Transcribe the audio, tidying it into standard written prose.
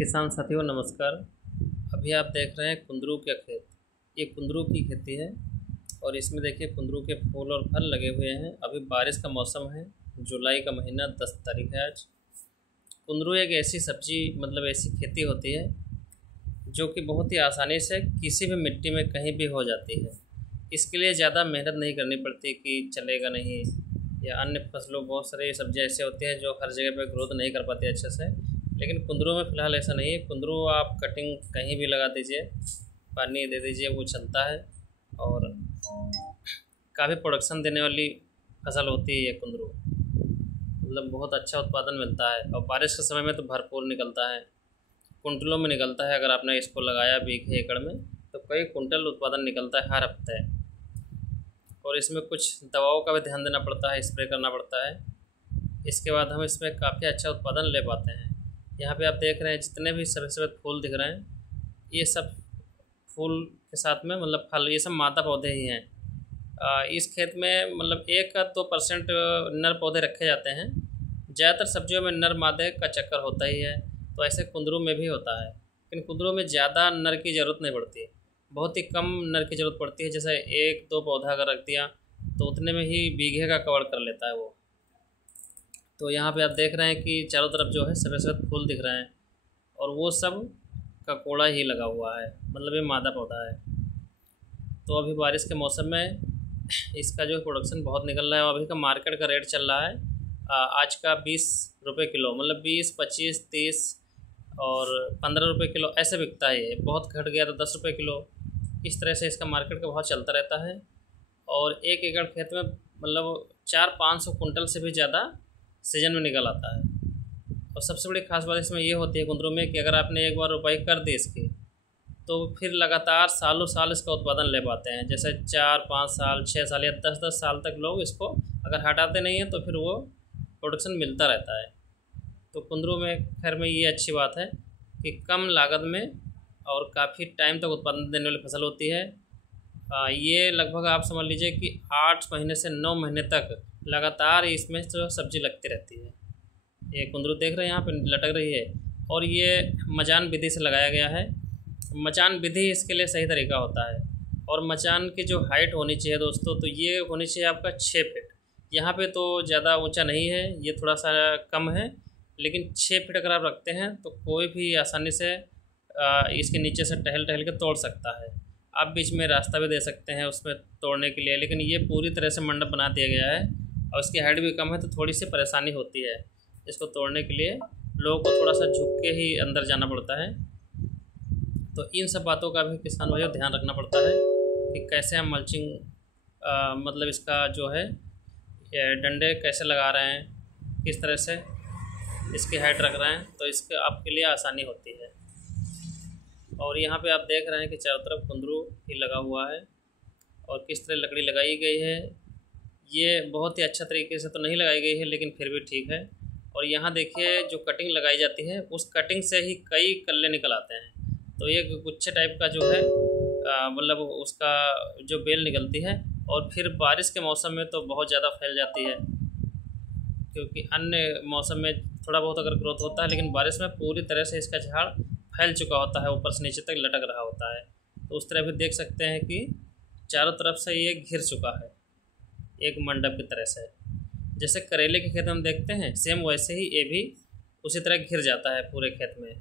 किसान साथियों नमस्कार। अभी आप देख रहे हैं कुंदरू का खेत। ये कुंदरू की खेती है और इसमें देखिए कुंदरू के फूल और फल लगे हुए हैं। अभी बारिश का मौसम है, जुलाई का महीना 10 तारीख है आज। कुंदरू एक ऐसी सब्जी ऐसी खेती होती है जो कि बहुत ही आसानी से किसी भी मिट्टी में कहीं भी हो जाती है। इसके लिए ज़्यादा मेहनत नहीं करनी पड़ती कि चलेगा नहीं, या अन्य फसलों बहुत सारे सब्जियाँ ऐसे होती हैं जो हर जगह पर ग्रोथ नहीं कर पाती अच्छे से। लेकिन कुंदरू में फ़िलहाल ऐसा नहीं है। कुंदरू आप कटिंग कहीं भी लगा दीजिए, पानी दे दीजिए, वो चलता है और काफ़ी प्रोडक्शन देने वाली फसल होती है ये कुंदरू। बहुत अच्छा उत्पादन मिलता है और बारिश के समय में तो भरपूर निकलता है, कुंटलों में निकलता है। अगर आपने इसको लगाया बीघे एकड़ में तो कई कुंटल उत्पादन निकलता है हर हफ्ते। और इसमें कुछ दवाओं का भी ध्यान देना पड़ता है, स्प्रे करना पड़ता है। इसके बाद हम इसमें काफ़ी अच्छा उत्पादन ले पाते हैं। यहाँ पे आप देख रहे हैं जितने भी सफ़ेद सफ़ेद फूल दिख रहे हैं, ये सब फूल के साथ में फल, ये सब मादा पौधे ही हैं। इस खेत में 1-2% नर पौधे रखे जाते हैं। ज़्यादातर सब्जियों में नर मादे का चक्कर होता ही है, तो ऐसे कुंदरू में भी होता है। लेकिन कुंदरू में ज़्यादा नर की ज़रूरत नहीं पड़ती, बहुत ही कम नर की ज़रूरत पड़ती है। जैसे 1-2 पौधा अगर रख दिया तो उतने में ही बीघे का कवर कर लेता है वो। तो यहाँ पे आप देख रहे हैं कि चारों तरफ जो है सफ़ेद सफ़ेद फूल दिख रहे हैं और वो सब का कोड़ा ही लगा हुआ है, ये मादा पौधा है। तो अभी बारिश के मौसम में इसका जो प्रोडक्शन बहुत निकल रहा है। अभी का मार्केट का रेट चल रहा है आज का 20 रुपये किलो, 20, 25, 30 और 15 रुपये किलो ऐसे बिकता है। ये बहुत घट गया तो 10 रुपये किलो। इस तरह से इसका मार्केट का बहुत चलता रहता है। और 1 एकड़ खेत में 400-500 कुंटल से भी ज़्यादा सीजन में निकल आता है। और सबसे बड़ी खास बात इसमें ये होती है कुंदरू में कि अगर आपने एक बार रुपाई कर दी इसकी, तो फिर लगातार सालों साल इसका उत्पादन ले पाते हैं। जैसे 4-5 साल, 6 साल या 10-10 साल तक लोग इसको अगर हटाते नहीं हैं तो फिर वो प्रोडक्शन मिलता रहता है। तो कुंदरू में खैर में ये अच्छी बात है कि कम लागत में और काफ़ी टाइम तक उत्पादन देने वाली फसल होती है। ये लगभग आप समझ लीजिए कि 8 महीने से 9 महीने तक लगातार इसमें जो सब्ज़ी लगती रहती है। ये कुंदरू देख रहे हैं यहाँ पे लटक रही है और ये मचान विधि से लगाया गया है। मचान विधि इसके लिए सही तरीका होता है। और मचान की जो हाइट होनी चाहिए दोस्तों, तो ये होनी चाहिए आपका 6 फीट। यहाँ पे तो ज़्यादा ऊंचा नहीं है, ये थोड़ा सा कम है, लेकिन 6 फीट अगर आप रखते हैं तो कोई भी आसानी से इसके नीचे से टहल टहल के तोड़ सकता है। आप बीच में रास्ता भी दे सकते हैं उसमें तोड़ने के लिए, लेकिन ये पूरी तरह से मंडप बना दिया गया है और इसकी हाइट भी कम है, तो थोड़ी सी परेशानी होती है इसको तोड़ने के लिए। लोगों को थोड़ा सा झुक के ही अंदर जाना पड़ता है। तो इन सब बातों का भी किसान भाइयों ध्यान रखना पड़ता है कि कैसे हम मल्चिंग इसका जो है डंडे कैसे लगा रहे हैं, किस तरह से इसकी हाइट रख रहे हैं, तो इसके आपके लिए आसानी होती है। और यहाँ पे आप देख रहे हैं कि चारों तरफ कुंदरू ही लगा हुआ है और किस तरह लकड़ी लगाई गई है। ये बहुत ही अच्छा तरीके से तो नहीं लगाई गई है, लेकिन फिर भी ठीक है। और यहाँ देखिए जो कटिंग लगाई जाती है उस कटिंग से ही कई कल्ले निकल आते हैं। तो ये गुच्छे टाइप का जो है उसका जो बेल निकलती है और फिर बारिश के मौसम में तो बहुत ज़्यादा फैल जाती है, क्योंकि अन्य मौसम में थोड़ा बहुत अगर ग्रोथ होता है, लेकिन बारिश में पूरी तरह से इसका झाड़ फैल चुका होता है, ऊपर से नीचे तक लटक रहा होता है। तो उस तरह भी देख सकते हैं कि चारों तरफ से ये घिर चुका है एक मंडप की तरह से। जैसे करेले के खेत में हम देखते हैं, सेम वैसे ही ये भी उसी तरह घिर जाता है पूरे खेत में।